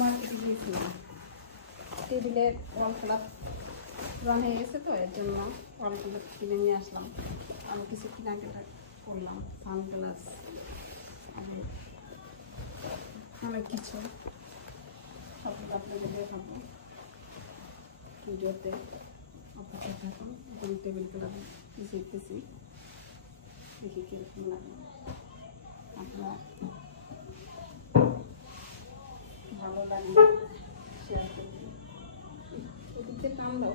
মার্কেটে গিয়েছিলাম, টেবিলে ওয়াল ক্লাব রান হয়ে গেছে, তো এর জন্য ওয়াল ক্লাব কিনে নিয়ে আসলাম। আমি কিছু কেনাকাটা করলাম, সানগ্লাস আর অনেক কিছু সব আপনাদের দেখাবো ভিডিওতে। অপেক্ষা থাকুন। এখন টেবিল ক্লাব শিখতেছি, দেখি কীরকম লাগলো। আপনার ভালো লাগবে শেয়ার করবেন। এদিকে টান দাও,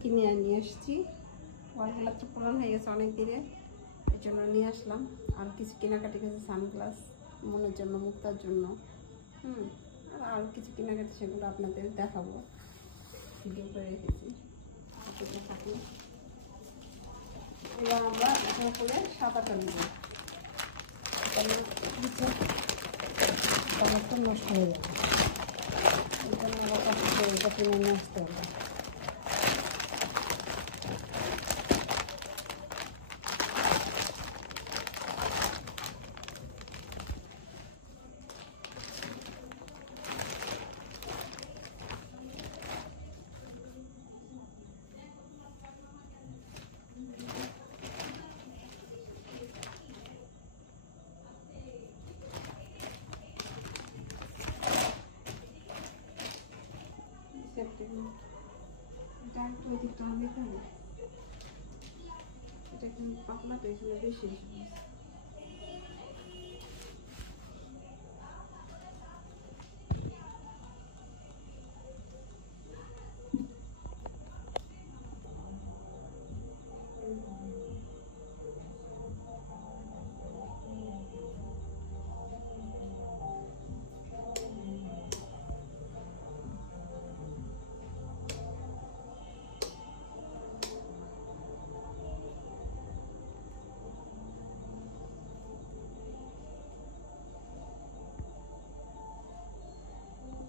কিনে নিয়ে আসছি। ওয়ালগুলো তো পুরান হয়ে গেছে অনেক দিনে, এর জন্য নিয়ে আসলাম। আর কিছু কেনাকাটি গেছে, সানগ্লাস মনের জন্য, মুক্তার জন্য। আর কিছু কেনাকাটি, সেগুলো আপনাদের দেখাবো, ভিডিও করে রেখেছি। এবার আমরা এখানে করে সাদাটা নেব, কালারটা নষ্ট হয়ে যাবে। এই জন্য এটা কিনে নিয়ে আসতে হবে। এটা একটু ওই দিকটা দেখুন, এটা কিন্তু পাতলা, তো এখানে বেশি